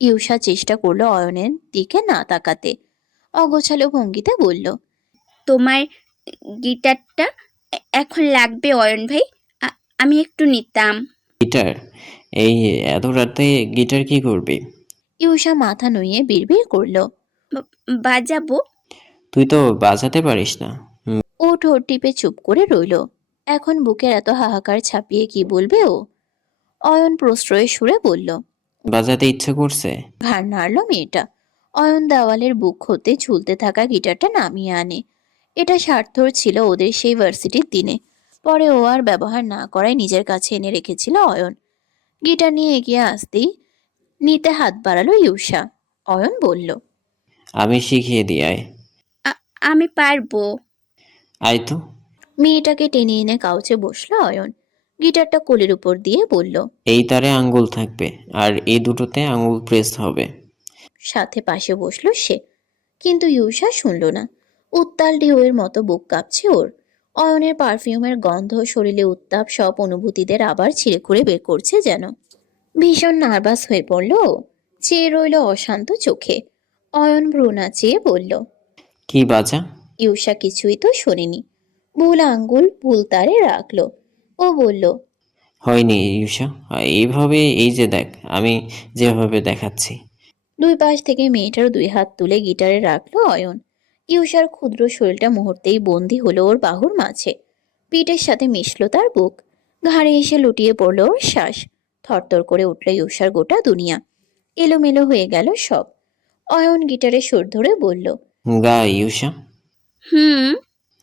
ইউষা চেষ্টা করলো অয়নের দিকে না তাকাতে। অগোছালো ভঙ্গিতে বলল, তোমার গিটারটা এখন লাগবে অয়ন ভাই। আমি একটু নিতাম। গিটার? এই এত রাতে গিটার কি করবি? ইউষা মাথা নুইয়ে বিড়বিড় করলো। বাজাবো। তুই তো বাজাতে পারিস না। ও ঠোঁট টিপে চুপ করে রইল। এখন বুকের এত হাহাকার ছাপিয়ে কি বলবে ও? অয়ন প্রশ্রয় সুরে বলল। বাজাতে ইচ্ছে করছে? ঘাড় নাড়ল মেয়েটা। অয়ন দেওয়ালের বুক হতে ঝুলতে থাকা গিটারটা নামিয়ে আনে। এটা স্বার্থর ছিল ওদের সেই ভার্সিটির দিনে। পরে ও আর ব্যবহার না করায় নিজের কাছে এনে রেখেছিল অয়ন। গিটার নিয়ে এগিয়ে আসতেই নিতে হাত বাড়ালো ইউষা। অয়ন বলল, আমি শিখিয়ে দিই, আয়। আমি পারবো। আয় তো। মেয়েটাকে টেনে এনে কাউচে বসলো অয়ন। গিটারটা কোলের উপর দিয়ে বলল, এই তারে আঙ্গুল থাকবে, আর এই দুটোতে আঙ্গুল প্রেস হবে। সাথে পাশে বসলো সে। কিন্তু ইউষা শুনল না। উত্তাল ঢেউয়ের মতো বুক কাঁপছে ওর। অয়নের পারফিউমের গন্ধ, শরীরে উত্তাপ, সব অনুভূতিদের আবার ছিঁড়ে খুঁড়ে বের করছে যেন। ভীষণ নার্ভাস হয়ে পড়ল ও। চেয়ে রইল অশান্ত চোখে। অয়ন ভ্রু নাচিয়ে বলল। কি বাজা? ইউষা কিছুই তো শোনেনি। ভুল আঙ্গুল ভুল তারে রাখলো। ও বলল, হয়নি ইউষা, এইভাবে, এই যে দেখ আমি যেভাবে দেখাচ্ছি। দুই পাশ থেকে মেয়েটার দুই হাত তুলে গিটারে রাখলো অয়ন। ইউষার ক্ষুদ্র শরীরটা মুহূর্তেই বন্দী হলো ওর বাহুর মাঝে। পিঠের সাথে মিশলো তার বুক। ঘাড়ে এসে লুটিয়ে পড়লো ওর শ্বাস। থরথর করে উঠল ইউষার গোটা দুনিয়া। এলোমেলো হয়ে গেল সব। অয়ন গিটারে সুর ধরে বলল, গা ইউষা, হুম।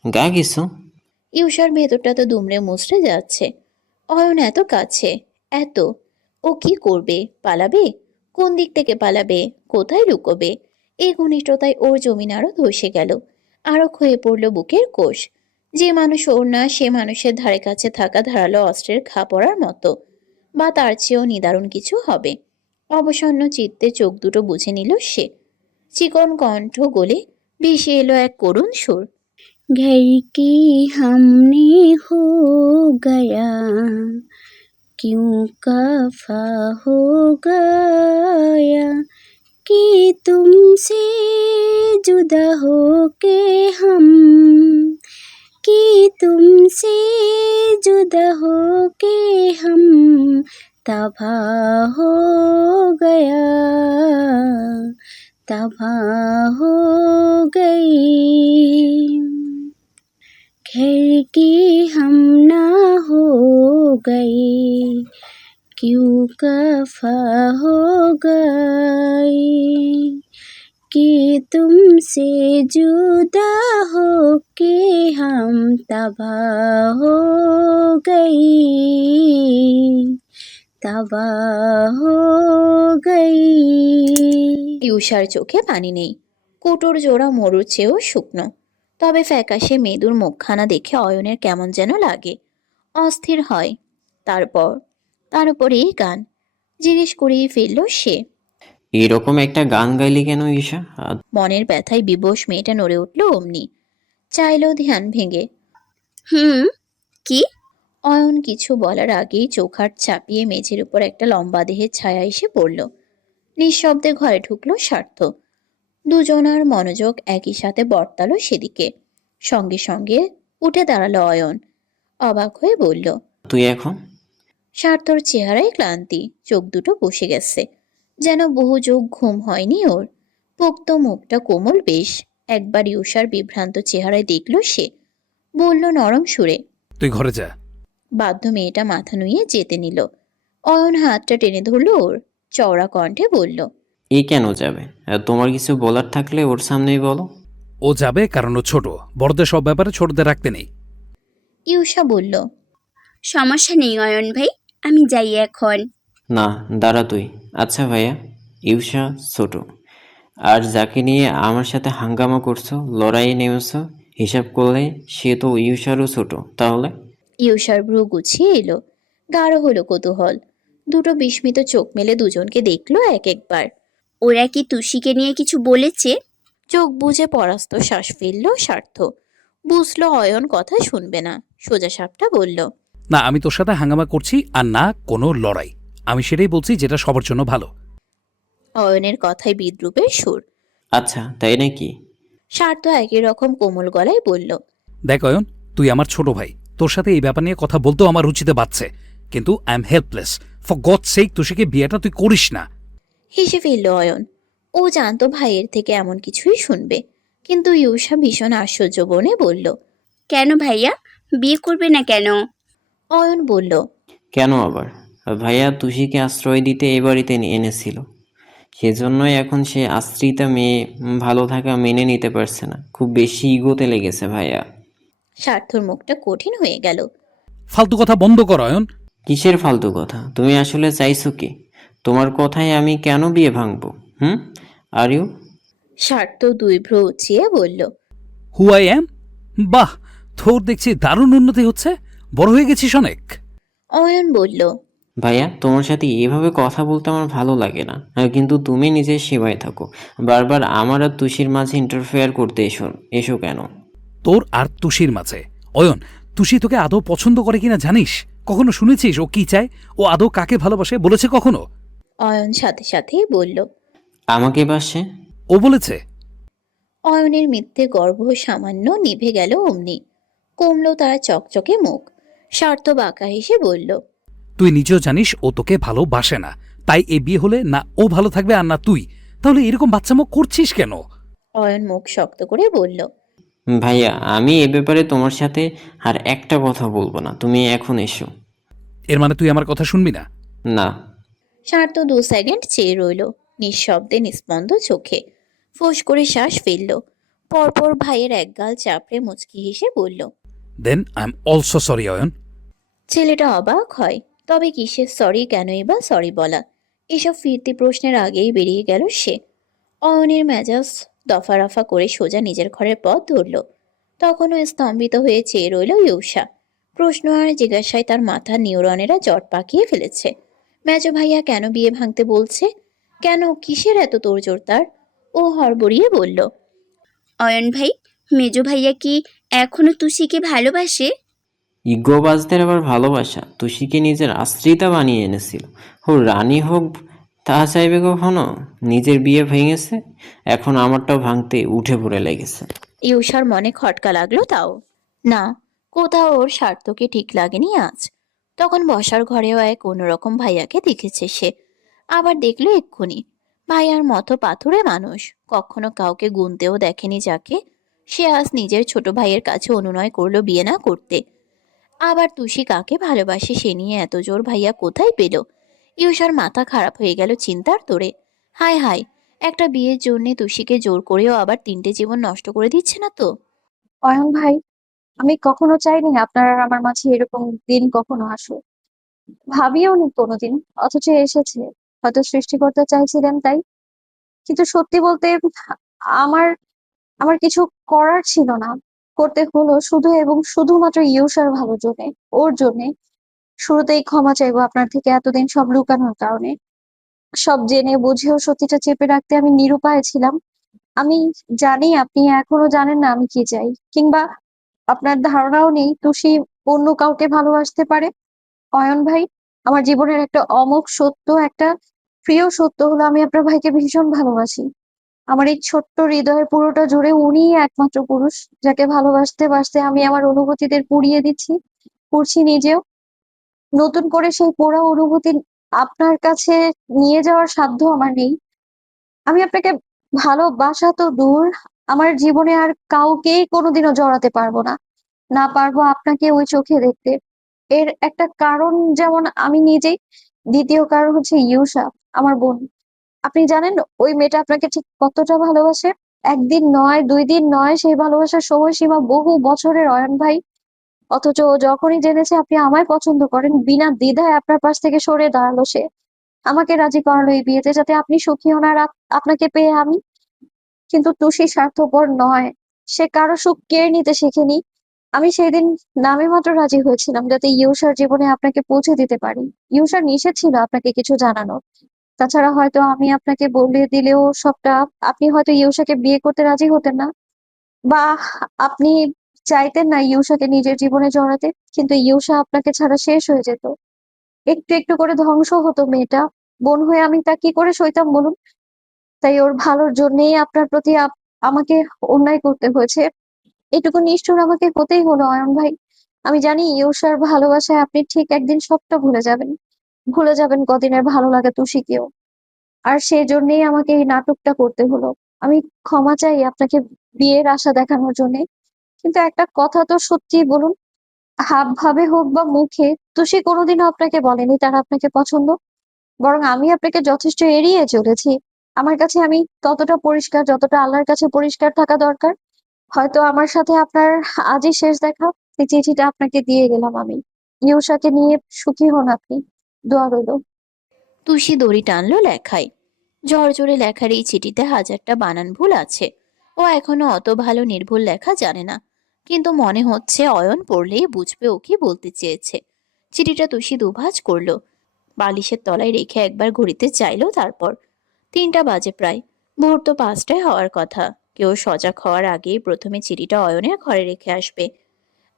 গা কিছু। ইউষার ভেতরটা তো দুমড়ে মুচড়ে যাচ্ছে। অয়ন এত কাছে, এত। ও কি করবে? পালাবে? কোন দিক থেকে পালাবে? কোথায় লুকোবে? এই ঘনিষ্ঠতায় ওর জমিন আরো ধসে গেল। আরো ক্ষয়ে পড়ল বুকের কোষ। যে মানুষ ওর না, সে মানুষের ধারে কাছে থাকা ধারালো অস্ত্রের ঘা পড়ার মতো, বা তার চেয়েও নিদারুণ কিছু হবে। অবসন্ন চিত্তে চোখ দুটো বুঝে নিল সে। চিকন কণ্ঠ গলে ভেসে এলো এক করুণ সুর। घर की हमने हो गया, क्यों कफा हो गया कि तुमसे जुदा हो के हम, कि तुमसे जुदा हो के हम तबाह हो गया, तबाह हो गई। घर की हम ना हो गई, क्यों कफा हो गई कि तुमसे जुदा हो के हम तबाह हो गई, तबाह हो गई। ইউষার চোখে পানি নেই। কুটোর জোড়া মরুর চেয়েও শুকনো। তবে ফ্যাকাশে মেদুর মুখখানা দেখে অয়নের কেমন যেন লাগে। অস্থির হয়। তারপর তার উপরে এই গান। জিজ্ঞেস করেই ফেলল সে। এরকম একটা গান গাইলি কেন ঈশা? মনের ব্যথায় বিবশ মেয়েটা নড়ে উঠল অমনি। চাইল ধ্যান ভেঙে। হুম। কি? অয়ন কিছু বলার আগেই চোখাট চাপিয়ে মেঝের উপর একটা লম্বা দেহের ছায়া এসে পড়ল। নিঃশব্দে ঘরে ঢুকলো স্বার্থ। দুজনার মনোযোগ একই সাথে বর্তালো সেদিকে। সঙ্গে সঙ্গে উঠে দাঁড়ালো অয়ন। অবাক হয়ে বলল, তুই এখন? স্বার্থর চেহারায় ক্লান্তি, চোখ দুটো বসে গেছে। যেন বহু যোগ ঘুম হয়নি ওর। পোক্ত মুখটা কোমল বেশ। একবার ইউষার বিভ্রান্ত চেহারায় দেখল সে। বলল নরম সুরে, তুই ঘরে যা। বাধ্য মেয়েটা মাথা নুইয়ে যেতে নিল। অয়ন হাতটা টেনে ধরল ওর। চওড়া কণ্ঠে বলল, এ কেন যাবে? তোমার কিছু বলার থাকলে ওর সামনেই বলো। ও যাবে কারণ ও ছোট। বড়দের সব ব্যাপারে ছোটদের রাখতে নেই। ইউষা বলল, সমস্যা নেই অয়ন ভাই, আমি যাই এখন। না, দাঁড়া তুই। আচ্ছা ভাইয়া, ইউষা ছোট, আর যাকে নিয়ে আমার সাথে হাঙ্গামা করছো, লড়াইয়ে নেমেছো, হিসাব করলে সে তো ইউষারও ছোট। তাহলে? ইউষার ভ্রু গুছিয়ে এলো। গাঢ় হলো কৌতূহল। দুটো বিস্মিত চোখ মেলে দুজনকে দেখলো এক একবার। ওরা কি তুষিকে নিয়ে কিছু বলেছে? চোখ বুজে পরাস্ত শ্বাস ফেলল স্বার্থ। বুঝলো অয়ন কথা শুনবে না। সোজা সাপটা বলল, না, আমি তোর সাথে হাঙ্গামা করছি আর না কোনো লড়াই। আমি সেটাই বলছি যেটা সবার জন্য ভালো। অয়নের কথায় বিদ্রুপের সুর। আচ্ছা তাই নাকি? স্বার্থ একই রকম কোমল গলায় বলল। দেখ অয়ন, তুই আমার ছোট ভাই, তোর সাথে এই ব্যাপার নিয়ে কথা বলতেও আমার রুচিতে বাড়ছে, কিন্তু I am helpless. For God sake তুষিকে বিয়েটা তুই করিস না। হেসে ফেলল অয়ন। ও জানতো ভাইয়ের থেকে এমন কিছুই শুনবে, কিন্তু ইউষা ভীষণ আশ্চর্য বনে বলল। কেন ভাইয়া, বিয়ে করবে না কেন? অয়ন বলল। কেন আবার? ভাইয়া তুষিকে আশ্রয় দিতে এ বাড়িতে এনেছিল, সেজন্যই এখন সে আশ্রিতা মেয়ে ভালো থাকা মেনে নিতে পারছে না। খুব বেশি ইগোতে লেগেছে ভাইয়া। স্বার্থর মুখটা কঠিন হয়ে গেল। ফালতু কথা বন্ধ কর অয়ন। কিসের ফালতু কথা? তুমি আসলে চাইছো কি? তোমার কথায় আমি কেন বিয়ে ভাঙবো? হুম? Are you? স্বার্থ দুই ভ্রু উঁচিয়ে বলল। Who I am? বাহ, তোর দেখছি দারুণ উন্নতি হচ্ছে, বড় হয়ে গেছিস অনেক। অয়ন বলল। ভাইয়া তোমার সাথে এভাবে কথা বলতে আমার ভালো লাগে না, কিন্তু তুমি নিজের সীমায় থাকো। বারবার আমার আর তুষির মাঝে ইন্টারফেয়ার করতে এসো এসো কেন? তোর আর তুষির মাঝে? অয়ন, তুষি তোকে আদৌ পছন্দ করে কিনা জানিস? কখনো শুনেছিস ও কি চায়? ও আদৌ কাকে ভালোবাসে বলেছে কখনো? অয়ন সাথে সাথেই বলল। আমাকে বাসে? ও বলেছে? অয়নের মিথ্যে গর্ব সামান্য নিভে গেল অমনি। কমল তার চকচকে মুখ। স্বার্থ বাঁকা হেসে বলল। তুই নিজেও জানিস ও তোকে ভালোবাসে না, তাই এ বিয়ে হলে না ও ভালো থাকবে আর না তুই। তাহলে এরকম বাচ্চামো করছিস কেন? অয়ন মুখ শক্ত করে বলল। ভাইয়া আমি এ ব্যাপারে তোমার সাথে আর একটা কথা বলবো না, তুমি এখন এসো। এর মানে তুই আমার কথা শুনবি না? না। স্বার্থ 2 সেকেন্ড চেয়ে রইল, নিঃশব্দে নিস্পন্দ চোখে। ফোঁস করে শ্বাস ফেলল। পরপর ভাইয়ের একগাল চাপড়ে মুচকি হেসে বলল। Then I am also sorry Ayan. ছেলেটা অবাক হয়। তবে কিসের সরি, কেনই বা সরি বলা? এসব ফিরতি প্রশ্নের আগেই বেরিয়ে গেল সে। অয়নের মেজাজ দফা রফা করে সোজা নিজের ঘরের পথ ধরল। তখনও স্তম্ভিত হয়ে চেয়ে রইল ইউষা। প্রশ্ন আর জিজ্ঞাসায় তার মাথার নিউরনেরা জট পাকিয়ে ফেলেছে। মেজো ভাইয়া কেন বিয়ে ভাঙতে বলছে? কেন, কিসের এত তোড়জোড় তার? ও হড়বড়িয়ে বলল। অয়ন ভাই, মেজো ভাইয়া কি এখনো তুষিকে ভালোবাসে? ইগোবাজদের আবার ভালোবাসা? তুষিকে নিজের আশ্রিতা বানিয়ে এনেছিল, ও রানী হোক তা চাইবে কখনো? নিজের বিয়ে ভেঙেছে, এখন আমারটাও ভাঙতে উঠে পড়ে লেগেছে। ইউষার মনে খটকা লাগলো তাও। না, কোথাও ওর স্বার্থকে ঠিক লাগেনি আজ। তখন বসার ঘরেও এক অন্যরকম ভাইয়াকে দেখেছে সে। আবার দেখলো এক্ষুনি। ভাইয়ার মতো পাথুরে মানুষ, কখনো কাউকে গুনতেও দেখেনি যাকে, সে আজ নিজের ছোট ভাইয়ের কাছে অনুনয় করলো বিয়ে না করতে। আবার তুষি কাকে ভালোবাসে সে নিয়ে এত জোর ভাইয়া কোথায় পেল? ইউষার মাথা খারাপ হয়ে গেল চিন্তার তোড়ে। হায় হায়, একটা বিয়ের জন্যে তুষিকে জোর করেও আবার 3টে জীবন নষ্ট করে দিচ্ছে না তো? অয়ন ভাই, আমি কখনো চাইনি আপনার আর আমার মাঝে এরকম দিন কখনো আসুক। ভাবিও নি কোনোদিন, অথচ এসেছে। হয়তো সৃষ্টিকর্তা চাইছিলেন তাই। কিন্তু সত্যি বলতে আমার আমার কিছু করার ছিল না। করতে হলো শুধু এবং শুধুমাত্র ইউসার ভালোর জন্যে, ওর জন্যে। শুরুতেই ক্ষমা চাইবো আপনার থেকে এতদিন সব লুকানোর কারণে। সব জেনে বুঝেও সত্যিটা চেপে রাখতে আমি নিরুপায় ছিলাম। আমি জানি আপনি এখনো জানেন না আমি কি চাই, কিংবা আপনার ধারণাও নেই তুষি অন্য কাউকে ভালোবাসতে পারে। অয়ন ভাই, আমার জীবনের একটা অমোঘ সত্য, একটা প্রিয় সত্য হলো আমি আপনার ভাইকে ভীষণ ভালোবাসি। আমার এই ছোট্ট হৃদয়ের পুরোটা জুড়ে উনিই একমাত্র পুরুষ যাকে ভালোবাসতে বাসতে আমি আমার অনুভূতিদের পুড়িয়ে দিচ্ছি, পুড়ছি নিজেও। নতুন করে সেই পোড়া অনুভূতি আপনার কাছে নিয়ে যাওয়ার সাধ্য আমার নেই। আমি আপনাকে ভালোবাসা তো দূর, আমার জীবনে আর কাউকেই কোনোদিনও জড়াতে পারবো না। না পারবো আপনাকে ওই চোখে দেখতে। এর একটা কারণ যেমন আমি নিজেই, দ্বিতীয় কারণ হচ্ছে ইউসা, আমার বোন। আপনি জানেন ওই মেয়েটা আপনাকে ঠিক কতটা ভালোবাসে? একদিন নয়, 2 দিন নয়, সেই ভালোবাসার সময়সীমা বহু বছরের অয়ন ভাই। অথচ ও যখনই জেনেছে আপনি আমায় পছন্দ করেন, বিনা দ্বিধায় আপনার পাশ থেকে সরে দাঁড়ালো সে। আমাকে রাজি করালো এই বিয়েতে, যাতে আপনি সুখী হন আর আপনাকে পেয়ে আমি। কিন্তু টুসি স্বার্থপর নয়, সে কারো সুখ কেড়ে নিতে শেখেনি। আমি সেদিন নামে মাত্র রাজি হয়েছিলাম যাতে ইউসার জীবনে আপনাকে পৌঁছে দিতে পারি। ইউসার নিষেধ ছিল আপনাকে কিছু জানানো। তাছাড়া হয়তো আমি আপনাকে বলে দিলেও সবটা, আপনি হয়তো ইউসাকে বিয়ে করতে রাজি হতেন না, বা আপনি চাইতেন না ইউসাকে নিজের জীবনে জড়াতে, কিন্তু ইউসা আপনাকে ছাড়া শেষ হয়ে যেত। একটু একটু করে ধ্বংস হতো মেয়েটা। বোন হয়ে আমি তা কি করে সইতাম বলুন? তাই ওর ভালোর জন্যেই আপনার প্রতি আমাকে অন্যায় করতে হয়েছে। এটুকু নিষ্ঠুর আমাকে হতেই হলো অয়ন ভাই। আমি জানি ইউসার ভালোবাসায় আপনি ঠিক একদিন সবটা ভুলে যাবেন। ভুলে যাবেন কদিনের ভালো লাগা তুষিকেও। আর সেই জন্যেই আমাকে এই নাটকটা করতে হলো। আমি ক্ষমা চাই আপনাকে বিয়ের আশা দেখানোর জন্য। কিন্তু একটা কথা তো সত্যি বলুন, হাব ভাবে হোক বা মুখে, তুষি কোনোদিনও আপনাকে বলেনি তার আপনাকে পছন্দ। বরং আমি আপনাকে যথেষ্ট এড়িয়ে চলেছি। আমার কাছে আমি ততটা পরিষ্কার যতটা আল্লাহর কাছে পরিষ্কার থাকা দরকার। হয়তো আমার সাথে আপনার আজই শেষ দেখা। এই চিঠিটা আপনাকে দিয়ে গেলাম আমি। ইউসাকে নিয়ে সুখী হন আপনি। দোয়া রইল। তুষি দড়ি টানলো লেখায়। জোরে লেখার এই চিঠিতে হাজারটা বানান ভুল আছে। ও এখনো অত ভালো নির্ভুল লেখা জানে না, কিন্তু মনে হচ্ছে অয়ন পড়লেই বুঝবে ও কি বলতে চেয়েছে। চিঠিটা তুষি দুভাঁজ করলো, বালিশের তলায় রেখে একবার ঘড়িতে চাইলো। তারপর 3টা বাজে প্রায়। মুহূর্ত 5টায় হওয়ার কথা। কেউ সজাগ হওয়ার আগেই প্রথমে চিঠিটা অয়নের ঘরে রেখে আসবে।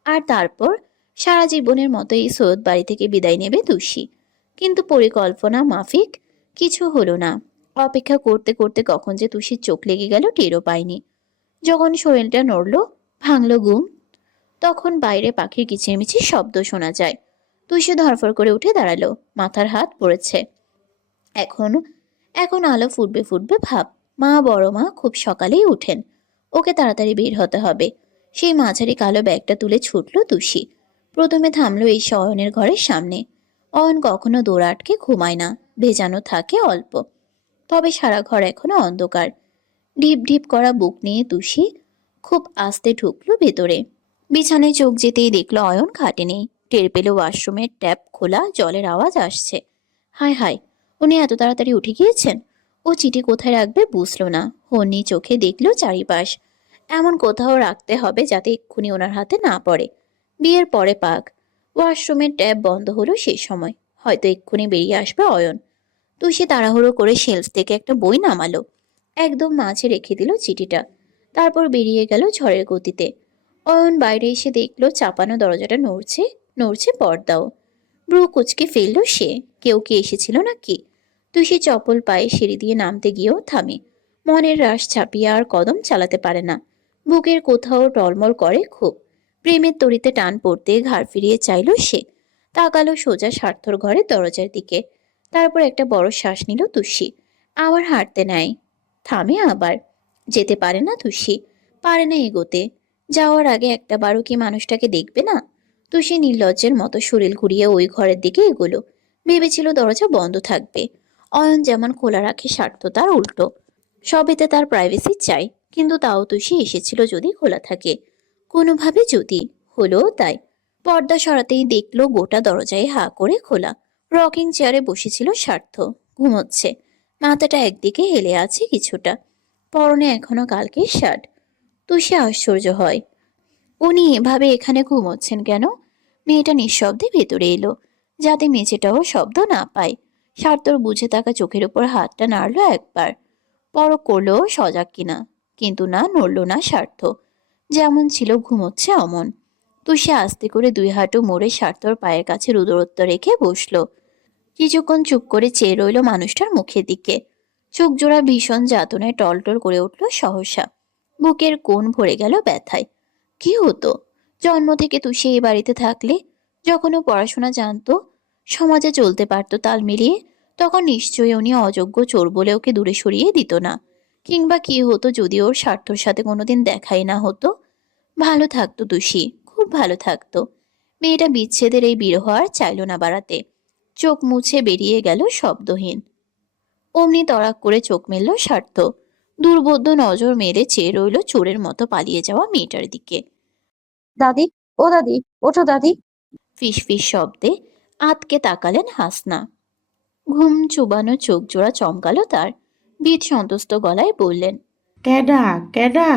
আর তারপর সারা জীবনের মতো এই সৈয়দ বাড়ি থেকে বিদায় নেবে তুষি। কিন্তু পরিকল্পনা মাফিক কিছু হলো না। অপেক্ষা করতে করতে কখন যে তুষির চোখ লেগে গেল টেরও পায়নি। যখন শরীরটা নড়ল, ভাঙলো ঘুম, তখন বাইরে পাখির কিচিরমিচির শব্দ শোনা যায়। তুষি ধরফর করে উঠে দাঁড়ালো। মাথার হাত পড়েছে। এখন এখন আলো ফুটবে ফুটবে ভাব। মা বড় মা খুব সকালেই উঠেন। ওকে তাড়াতাড়ি বের হতে হবে। সেই মাঝারি কালো ব্যাগটা তুলে ছুটল তুষি। প্রথমে থামলো এই অয়নের ঘরের সামনে। অয়ন কখনো দৌড় আটকে ঘুমায় না, ভেজানো থাকে অল্প। তবে সারা ঘর এখনো অন্ধকার। ঢিপ ঢিপ করা বুক নিয়ে তুষি খুব আস্তে ঢুকলো ভেতরে। বিছানায় চোখ যেতেই দেখলো অয়ন খাটে নেই। টের পেল ওয়াশরুমের ট্যাপ খোলা, জলের আওয়াজ আসছে। হায় হায়, উনি এত তাড়াতাড়ি উঠে গিয়েছেন। ও চিঠি কোথায় রাখবে বুঝলো না। হন্যি চোখে দেখলো চারিপাশ। এমন কোথাও রাখতে হবে যাতে এক্ষুনি ওনার হাতে না পড়ে। বিয়ের পরে পাক। ওয়াশরুমের ট্যাপ বন্ধ হলো সেই সময়। হয়তো এক্ষুনি বেরিয়ে আসবে অয়ন। তুষি তাড়াহুড়ো করে শেলফ থেকে একটা বই নামালো। একদম মাঝে রেখে দিল চিঠিটা। তারপর বেরিয়ে গেল ঝড়ের গতিতে। অয়ন বাইরে এসে দেখলো চাপানো দরজাটা নড়ছে, নড়ছে পর্দাও। ব্রু কুচকে ফেললো সে। কেউ কি এসেছিল নাকি? তুষি চপল পায়ে সিঁড়ি দিয়ে নামতে গিয়েও থামে। মনের রাশ ছাপিয়ে আর কদম চালাতে পারে না। বুকের কোথাও টলমল করে খুব। প্রেমের তরিতে টান পড়তে ঘাড় ফিরিয়ে চাইল সে। তাকালো সোজা স্বার্থর ঘরের দরজার দিকে। তারপর একটা বড় শ্বাস নিল তুষি। আবার হাঁটতে নেয়, থামে আবার। যেতে পারে না তুষি, পারে না এগোতে। যাওয়ার আগে একটা বারও কি মানুষটাকে দেখবে না? তুষি নির্লজ্জের মতো শরীর ঘুরিয়ে ওই ঘরের দিকে এগোলো। ভেবেছিল দরজা বন্ধ থাকবে। অয়ন যেমন খোলা রাখে স্বার্থ তার উল্টো। সবেতে তার প্রাইভেসি চাই, কিন্তু তাও তুষি এসেছিল যদি খোলা থাকে। কোনোভাবে যদি হলো তাই। পর্দা সরাতেই দেখলো গোটা দরজায় হা করে খোলা। রকিং চেয়ারে বসেছিল স্বার্থ, ঘুমোচ্ছে। মাথাটা একদিকে হেলে আছে কিছুটা। পরনে এখনো কালকের শার্ট। তুষি আশ্চর্য হয়, উনি এভাবে এখানে ঘুমোচ্ছেন কেন? মেয়েটা নিঃশব্দে ভেতরে এলো, যাতে মেঝেটাও শব্দ না পায়। স্বার্থর বুঝে থাকা চোখের উপর হাতটা নাড়লো একবার। পরখ করলো সজাগ কিনা। কিন্তু না, নড়ল না স্বার্থ। যেমন ছিল ঘুমোচ্ছে অমন। তুষি আস্তে করে 2 হাঁটু মোড়ে স্বার্থর পায়ের কাছে রুদরত্ব রেখে বসলো। কিছুক্ষণ চুপ করে চেয়ে রইল মানুষটার মুখের দিকে। চোখ জোড়া ভীষণ যাতনায় টলটল করে উঠল সহসা। বুকের কোণ ভরে গেল ব্যথায়। কি হতো জন্ম থেকে তুষি এই বাড়িতে থাকলে? যখনও পড়াশোনা জানতো, সমাজে চলতে পারতো তাল মিলিয়ে, তখন নিশ্চয়ই উনি অযোগ্য চোর বলে ওকে দূরে সরিয়ে দিত না। কিংবা কি হতো যদি ওর স্বার্থর সাথে কোনোদিন দেখাই না হতো? ভালো থাকতো তুষি, খুব ভালো থাকতো। মেয়েটা বিচ্ছেদের এই বিরহ আর চাইল না বাড়াতে। চোখ মুছে বেরিয়ে গেল শব্দহীন। অমনি তড়াক করে চোখ মেলল স্বার্থ। দুর্বোধ্য নজর মেরে চেয়ে রইল চোরের মতো পালিয়ে যাওয়া মেয়েটার দিকে। দাদি, ও দাদি, ওঠো দাদি। ফিস ফিস শব্দে আতকে তাকালেন হাসনা। ঘুম চুবানো চোখ জোড়া চমকালো তার। ভীত সন্তুষ্ট গলায় বললেন, ক্যাডা ক্যাডা?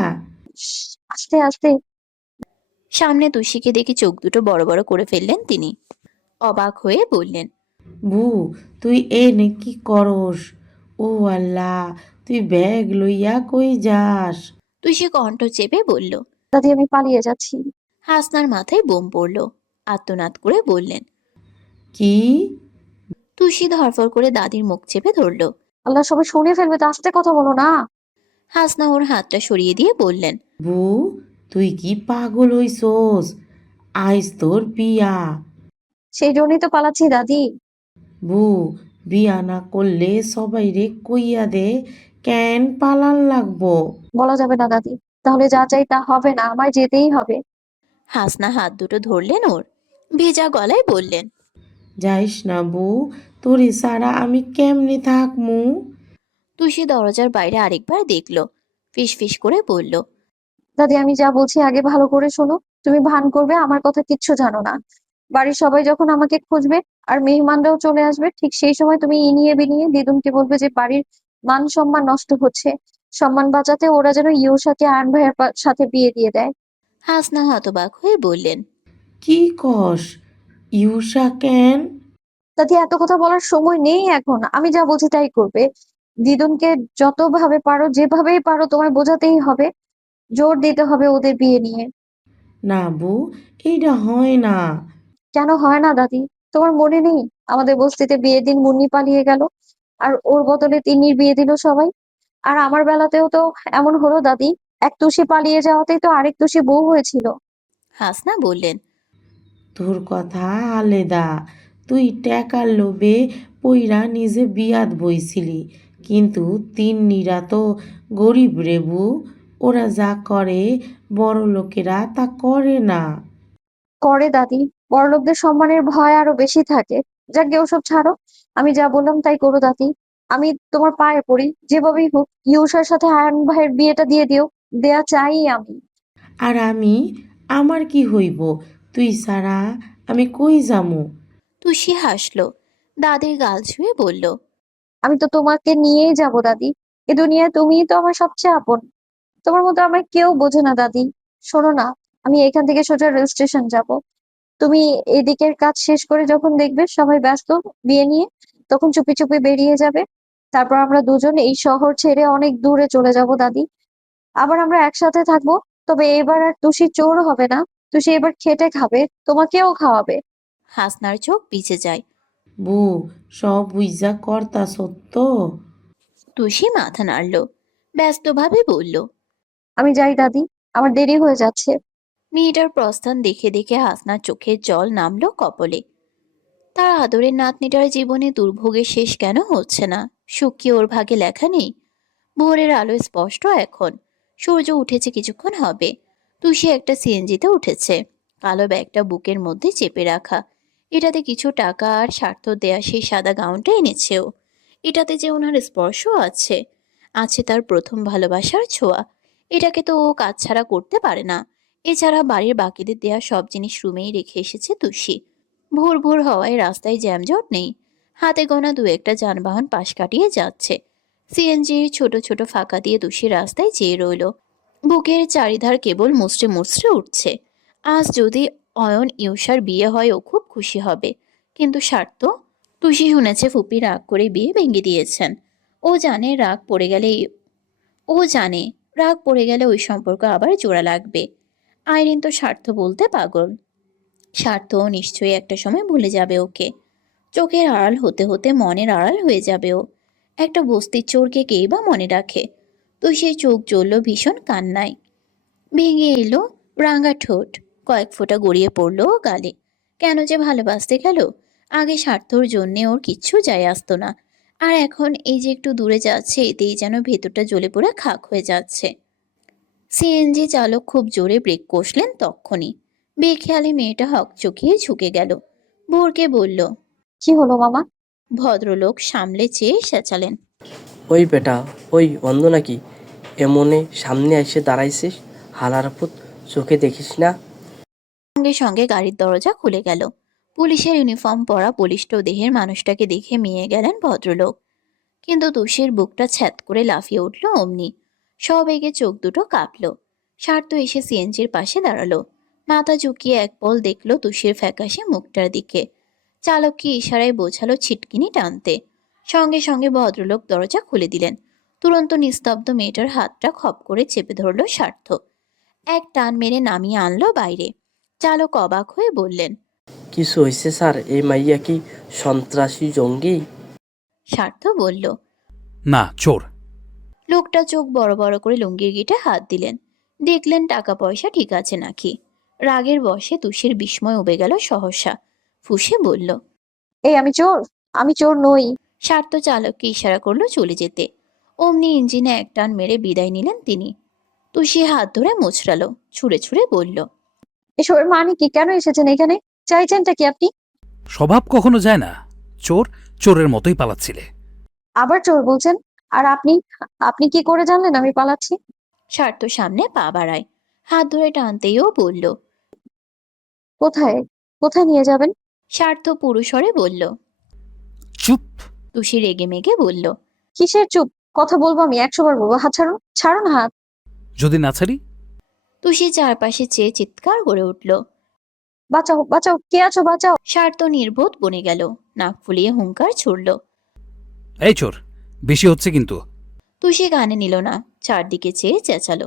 আস্তে আস্তে। সামনে তুষিকে দেখে চোখ দুটো বড় বড় করে ফেললেন তিনি। অবাক হয়ে বললেন, বু, তুই এনে কি করস? ও আল্লাহ, তুই ব্যাগ লইয়া কই যাস? তুষি কণ্ঠ চেপে বলল, দাদি আমি পালিয়ে যাচ্ছি। হাসনার মাথায় বোম পড়ল। আত্মনাদ করে বললেন। কি? তুষি ধরফর করে দাদির মুখ চেপে ধরল। আল্লাহ, সবাই শুনে ফেলবে, তো আস্তে কথা বলো না। হাসনা ওর হাতটা সরিয়ে দিয়ে বললেন। বু, তুই কি পাগল হইছস? আইস তোর বিয়া। সেই জন্যই তো পালাচ্ছি দাদি। বু, বিয়া না করলে সবাই রে কইয়া দে কেন পালান লাগবো। বলা যাবে না দাদি, তাহলে যা চাই তা হবে না, আমায় যেতেই হবে। হাসনা হাত দুটো ধরলেন ওর, ভেজা গলায় বললেন। যাইস না বু, তোরে সারা আমি কেমনে থাকমু? তুষি দরজার বাইরে আরেকবার দেখল, ফিস ফিস করে বলল। দাদি, আমি যা বলছি আগে ভালো করে শোনো। তুমি ভান করবে আমার কথা কিচ্ছু জানো না। বাড়ির সবাই যখন আমাকে খুঁজবে আর মেহমানরাও চলে আসবে, ঠিক সেই সময় তুমি ইনিয়ে বিনিয়ে দিদুনকে বলবে যে বাড়ির মান সম্মান নষ্ট হচ্ছে। সম্মান বাঁচাতে ওরা যেন ইউসাকে আয়ন ভাইয়ের সাথে বিয়ে দিয়ে দেয়। হাসনা হতবাক হয়ে বললেন। কি কস? ইউসা কেন? দাদি, এত কথা বলার সময় নেই এখন, আমি যা বলছি তাই করবে। দিদুনকে যত ভাবে পারো, যেভাবেই পারো তোমায় বোঝাতেই হবে, জোর দিতে হবে ওদের বিয়ে নিয়ে। না বু, এইটা হয় না। কেন হয় না দাদি? তোমার মনে নেই আমাদের বস্তিতে বিয়ের দিন মুন্নি পালিয়ে গেল, আর ওর বদলে তিন্নির বিয়ে দিল সবাই? আর আমার বেলাতেও তো এমন হলো দাদি। এক তুষি পালিয়ে যাওয়াতেই তো আরেক তুষি বউ হয়েছিল। হাসনা বললেন। তোর কথা আলেদা। তুই টাকার লোভে পইরা নিজে বিয়াত বইছিলি, কিন্তু তিন্নিরা তো গরিব রে বু। ওরা যা করে বড় লোকেরা তা করে না। করে দাদি, বড়লোকদের সম্মানের ভয় আরো বেশি থাকে। যাকে ওসব ছাড়ো, আমি যা বললাম তাই করো দাদি। আমি তোমার পায়ে পড়ি, যেভাবেই হোক ইউসার সাথে আয়ন ভাইয়ের বিয়েটা দিয়ে দিও। দেয়া চাই আমি। আর আমি, আমার কি হইব? তুই ছাড়া আমি কই যামু? তুষি হাসল, দাদির গাল ছুঁয়ে বলল। আমি তো তোমাকে নিয়েই যাব দাদি। এ দুনিয়ায় তুমিই তো আমার সবচেয়ে আপন। তোমার মতো আমায় কেউ বোঝে না দাদি। শোনো না, আমি এখান থেকে সোজা রেল স্টেশন যাব। তুমি এদিকের কাজ শেষ করে যখন দেখবে সবাই ব্যস্ত বিয়ে নিয়ে, তখন চুপি চুপি বেরিয়ে যাবে। তারপর আমরা দুজন এই শহর ছেড়ে অনেক দূরে চলে যাব দাদি। আবার আমরা একসাথে থাকবো। তবে এবার আর তুষি চোর হবে না। তুষি এবার খেটে খাবে, তোমাকেও খাওয়াবে। হাসনার চোখ ভিজে যায়। বু, সব বুঝা কর্তা সত্য। তুষি মাথা নাড়ল, ব্যস্তভাবে বলল। আমি যাই দাদি, আমার দেরি হয়ে যাচ্ছে। মেয়েটার প্রস্থান দেখে দেখে হাসনার চোখের জল নামলো কপলে। তার আদরের নাতনিটার জীবনে দুর্ভোগের শেষ কেন হচ্ছে না? সুখ কি ওর ভাগে লেখা নেই? ভোরের আলো স্পষ্ট এখন, সূর্য উঠেছে কিছুক্ষণ হবে। তুষি একটা সিএনজিতে উঠেছে, কালো ব্যাগটা বুকের মধ্যে চেপে রাখা। এটাতে কিছু টাকা আর স্বার্থ দেয়া সেই সাদা গাউনটা এনেছেও। এটাতে যে ওনার স্পর্শ আছে, আছে তার প্রথম ভালোবাসার ছোঁয়া। এটাকে তো ও কাছছাড়া করতে পারে না। এছাড়া বাড়ির বাকিদের দেয়া সব জিনিস রুমেই রেখে এসেছে তুষি। ভোর ভোর হওয়ায় রাস্তায় জ্যামজট নেই। হাতে গোনা দু একটা যানবাহন পাশ কাটিয়ে যাচ্ছে। সিএনজির ছোট ছোট ফাঁকা দিয়ে তুষি রাস্তায় চেয়ে রইল। বুকের চারিধার কেবল মুচড়ে মুচড়ে উঠছে। আজ যদি অয়ন ইউষার বিয়ে হয় ও খুব খুশি হবে। কিন্তু স্বার্থ? তুষি শুনেছে ফুপি রাগ করে বিয়ে ভেঙে দিয়েছেন। ও জানে রাগ পড়ে গেলে ও জানে রাগ পড়ে গেলে ওই সম্পর্ক আবার জোড়া লাগবে। আইরিন তো স্বার্থ বলতে পাগল। স্বার্থ নিশ্চয়ই একটা সময় ভুলে যাবে ওকে। চোখের আড়াল হতে হতে মনের আড়াল হয়ে যাবে ও। একটা বস্তির চোরকে কেই বা মনে রাখে? তো সেই চোখ জ্বলল ভীষণ কান্নায়। ভেঙে এলো রাঙা ঠোঁট, কয়েক ফোঁটা গড়িয়ে পড়লো ও গালে। কেন যে ভালোবাসতে গেল? আগে স্বার্থর জন্যে ওর কিচ্ছু যায় আসতো না, আর এখন এই যে একটু দূরে যাচ্ছে এতেই যেন ভেতরটা জ্বলে পড়ে খাক হয়ে যাচ্ছে। সিএনজি চালক খুব জোরে ব্রেক কষলেন তক্ষুনি। বেখেয়ালি মেয়েটা হকচকিয়ে ঝুঁকে গেল। ভোরকে বলল। কি হলো মামা? ভদ্রলোক সামলে চেয়ে চেঁচালেন। ওই বেটা, ওই অন্ধ নাকি? এমনে সামনে এসে দাঁড়াইছিস, হালার পুত, চোখে দেখিস না? সঙ্গে সঙ্গে গাড়ির দরজা খুলে গেল। পুলিশের ইউনিফর্ম পরা বলিষ্ঠ দেহের মানুষটাকে দেখে মিয়ে গেলেন ভদ্রলোক। কিন্তু তুষির বুকটা ছ্যাদ করে লাফিয়ে উঠল অমনি। সবেগে চোখ দুটো কাঁপল। স্বার্থ এসে সিএনজির পাশে দাঁড়ালো। মাথা ঝুঁকিয়ে এক পল দেখল তুষির ফ্যাকাশে মুখটার দিকে। চালককে ইশারায় বোঝালো ছিটকিনি টানতে। সঙ্গে সঙ্গে ভদ্রলোক দরজা খুলে দিলেন। তুরন্ত নিস্তব্ধ মেয়েটার হাতটা খপ করে চেপে ধরল স্বার্থ। এক টান মেরে নামিয়ে আনলো বাইরে। চালক অবাক হয়ে বললেন। কিছু হয়েছে স্যার? এই মাইয়া কি সন্ত্রাসী জঙ্গি? স্বার্থ বলল। না, চোর। লোকটা চোখ বড় বড় করে লুঙ্গির গিটে হাত দিলেন, দেখলেন টাকা পয়সা ঠিক আছে নাকি। রাগের বশে তুষির বিস্ময় উবে গেল সহসা। ফুঁসে বলল। এই আমি চোর? আমি চোর নই। স্বার্থ চালককে ইশারা করলো চলে যেতে। অমনি ইঞ্জিনে এক টান মেরে বিদায় নিলেন তিনি। তুষি হাত ধরে মোচড়ালো, ছুঁড়ে ছুঁড়ে বলল। এসবের মানে কি? কেন এসেছেন এখানে? চাইছেনটা কি আপনি? স্বভাব কখনো যায় না। চোর চোরের মতোই পালাচ্ছিলে। আবার চোর বলছেন? আর আপনি আপনি কি করে জানলেন আমি পালাচ্ছি? স্বার্থ সামনে পা বাড়ায়, হাত ধরে টানতেইও বলল। কোথায়? কোথায় নিয়ে যাবেন? স্বার্থ পুরুষরে বলল। চুপ। তুষি রেগে মেগে বলল। কিসের চুপ? কথা বলবো আমি 100 বার বলবো। হাত ছাড়ুন, ছাড়ুন হাত। যদি না ছাড়ি? তুষি চারপাশে চেয়ে চিৎকার করে উঠল। বাঁচাও, বাঁচাও, কে আছো, বাঁচাও। স্বার্থ নির্বোধ বনে গেল, নাক ফুলিয়ে হুঙ্কার ছুড়ল। এই চোর, বেশি হচ্ছে কিন্তু। তুষি কানে নিল না, চারদিকে চেয়ে চেঁচালো।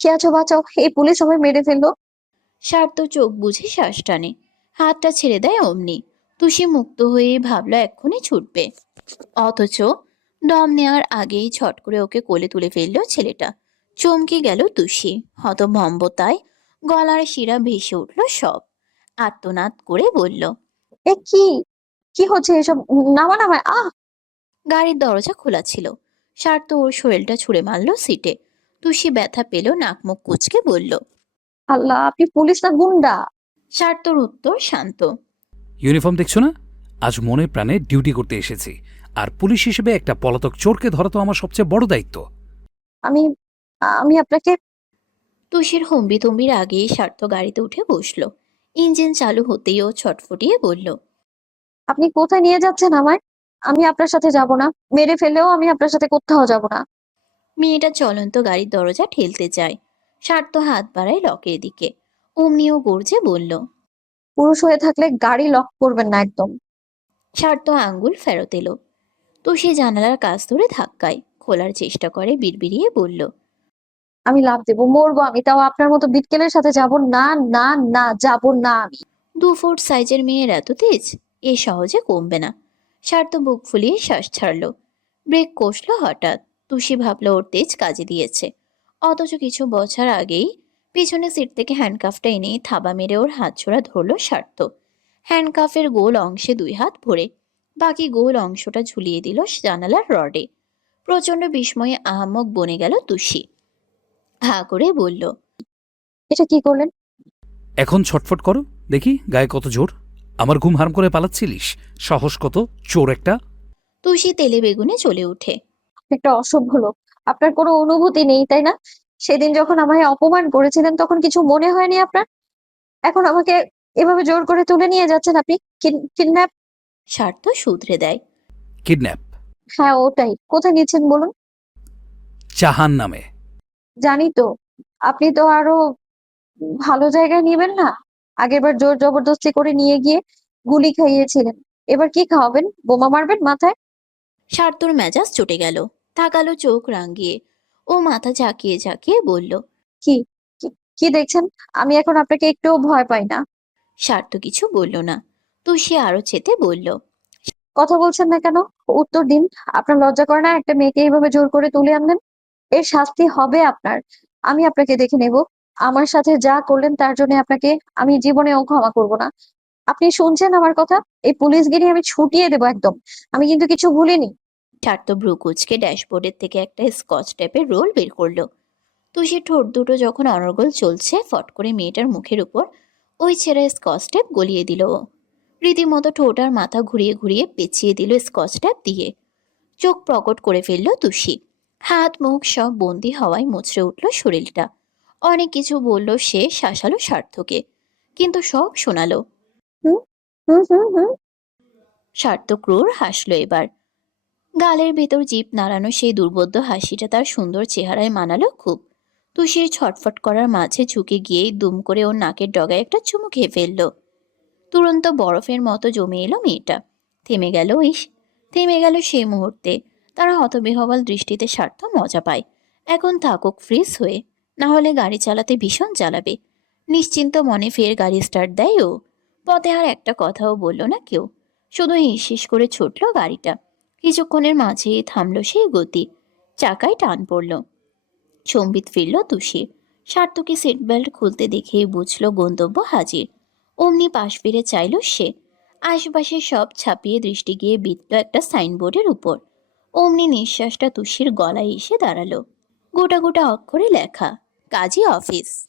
কে আছো, বাঁচাও, এই পুলিশ আমায় মেরে ফেললো। স্বার্থ চোখ বুঝে শ্বাস টানে, হাতটা ছেড়ে দেয় অমনি। তুষি মুক্ত হয়ে ভাবলো এক্ষুনি ছুটবে, অথচ দম নেওয়ার আগেই ছট করে ওকে কোলে তুলে ফেললো ছেলেটা। চমকে গেল তুষি, হতভম্বতায় গলার শিরা ভেসে উঠল সব। আর্তনাদ করে বলল। এ কি? কি হচ্ছে এসব? নামান আমায়। আহ! গাড়ির দরজা খোলা ছিল। স্বার্থ ওর শরীরটা ছুঁড়ে মারল সিটে। তুষি ব্যথা পেল, নাক মুখ কুচকে বলল। আল্লাহ, আপনি পুলিশ না গুন্ডা? স্বার্থর উত্তর শান্ত। ইউনিফর্ম দেখছো না? আজ মনে প্রাণে ডিউটি করতে এসেছি, আর পুলিশ হিসেবে একটা পলাতক চোরকে ধরা তো আমার সবচেয়ে বড় দায়িত্ব। আমি আমি আপনাকে তুষির হম্বিতম্বির আগেই স্বার্থ গাড়িতে উঠে বসলো। ইঞ্জিন চালু হতেই ও ছটফটিয়ে বলল। আপনি কোথায় নিয়ে যাচ্ছেন আমায়? আমি আপনার সাথে যাব না। মেরে ফেললেও আমি আপনার সাথে কোথাও যাব না। মেয়েটা চলন্ত গাড়ির দরজা ঠেলতে যায়। স্বার্থ হাত বাড়ায় লকের দিকে, অমনিও গর্জে বলল। পুরুষ হয়ে থাকলে গাড়ি লক করবেন না একদম। স্বার্থ আঙ্গুল ফেরত এলো। তুষি জানালার কাছ ধরে ধাক্কায় খোলার চেষ্টা করে, বিড়বিড়িয়ে বলল। আমি লাফ দেবো, মরবো আমি, তাও আপনার মতো বিটকেলের সাথে যাব না। না, না, যাব না আমি। 2 ফুট সাইজের মেয়ের এত তেজ, এ সহজে কমবে না। স্বার্থ বুক ফুলিয়ে শ্বাস ছাড়ল। ব্রেক কষল হঠাৎ। তুষি ভাবল ওর তেজ কাজে দিয়েছে, অথচ কিছু বছর আগেই পিছনে সিট থেকে হ্যান্ডকাফটা এনে থাবা মেরে ওর হাত ছোড়া ধরল স্বার্থ। হ্যান্ডকাফের গোল অংশে 2 হাত ভরে, বাকি গোল অংশটা ঝুলিয়ে দিল জানালার রডে। প্রচন্ড বিস্ময়ে আহাম্মক বনে গেল তুষি। হা করে বলল। এটা কি করলেন? এখন ছটফট করো, দেখি গায়ে কত জোর। আমার ঘুম হারাম করে পালাচ্ছিলিস? সাহস কত, চোর একটা! তুষি তেলে বেগুনে চলে ওঠে। আপনি একটা অসভ্য লোক। আপনার কোনো অনুভূতি নেই, তাই না? সেদিন যখন আমায় অপমান করেছিলেন তখন কিছু মনে হয়নি আপনার? এখন আমাকে এভাবে জোর করে তুলে নিয়ে যাচ্ছেন আপনি। কিডন্যাপ? স্বার্থ শুধরে দেয়। কিডন্যাপ? হ্যাঁ, ওটাই। কোথায় নিচ্ছেন বলুন? জাহান নামে। জানি তো। আপনি তো আরো ভালো জায়গায় নিবেন না? আগেরবার জোর জবরদস্তি করে নিয়ে গিয়ে গুলি খাইয়েছিলেন। এবার কি খাওয়াবেন? বোমা মারবেন মাথায়? স্বার্থর মেজাজ চটে গেল, তাকালো চোখ রাঙিয়ে। ও মাথা ঝাঁকিয়ে ঝাঁকিয়ে বলল। কি কি কি দেখছেন? আমি এখন আপনাকে একটুও ভয় পাই না। স্বার্থ কিছু বলল না। তুষি আরো চেতে বলল। কথা বলছেন না কেন? উত্তর দিন। আপনার লজ্জা করে না একটা মেয়েকে এইভাবে জোর করে তুলে আনলেন? এর শাস্তি হবে আপনার। আমি আপনাকে দেখে নেব। আমার সাথে যা করলেন তার জন্য আপনাকে আমি জীবনেও ক্ষমা করব না। আপনি শুনছেন আমার কথা? এই পুলিশগিরি আমি ছুটিয়ে দেবো একদম। আমি কিন্তু কিছু ভুলিনি। স্বার্থ ভ্রু কুচকে ড্যাশবোর্ডের থেকে একটা স্কচ টেপের রোল বের করলো। তুষির ঠোঁট দুটো যখন অনর্গল চলছে, ফট করে মেয়েটার মুখের উপর ওই ছেঁড়া স্কচ টেপ গলিয়ে দিল ও। রীতিমতো ঠোঁট আর মাথা ঘুরিয়ে ঘুরিয়ে পেঁচিয়ে দিল স্কচ টেপ দিয়ে। চোখ প্রকট করে ফেলল তুষি। হাত মুখ সব বন্দি হওয়ায় মুচড়ে উঠল শরীরটা। অনেক কিছু বলল সে, শাসালো স্বার্থকে, কিন্তু সব শোনালো। হুম, হুম, হুম, হুম। স্বার্থ ক্রূর হাসলো এবার। গালের ভেতর জিভ নাড়ানো সেই দুর্বোধ্য হাসিটা তার সুন্দর চেহারায় মানালো খুব। তুষির ছটফট করার মাঝে ঝুঁকে গিয়েই দুম করে ওর নাকের ডগায় একটা চুমু খেয়ে ফেলল। তুরন্ত বরফের মতো জমে এলো মেয়েটা। থেমে গেল থেমে গেল সেই মুহূর্তে। তারা হতবিহ্বল দৃষ্টিতে স্বার্থ মজা পায়। এখন থাকুক ফ্রিজ হয়ে, না হলে গাড়ি চালাতে ভীষণ জ্বালাবে। নিশ্চিন্ত মনে ফের গাড়ি স্টার্ট দেয় ও। পথে আর একটা কথাও বলল না কেউ, শুধু হিস করে ছুটল গাড়িটা। কিছুক্ষণের মাঝেই থামলো সেই গতি, চাকায় টান পড়ল। সম্বিত ফিরল তুষির। সার্থকে সিট বেল্ট খুলতে দেখেই বুঝলো গন্তব্য হাজির। অমনি পাশ ফিরে চাইল সে। আশেপাশে সব ছাপিয়ে দৃষ্টি গিয়ে বিঁধল একটা সাইনবোর্ডের উপর। অমনি নিঃশ্বাসটা তুষির গলায় এসে দাঁড়ালো। গোটা গোটা অক্ষরে লেখা, কাজী অফিস।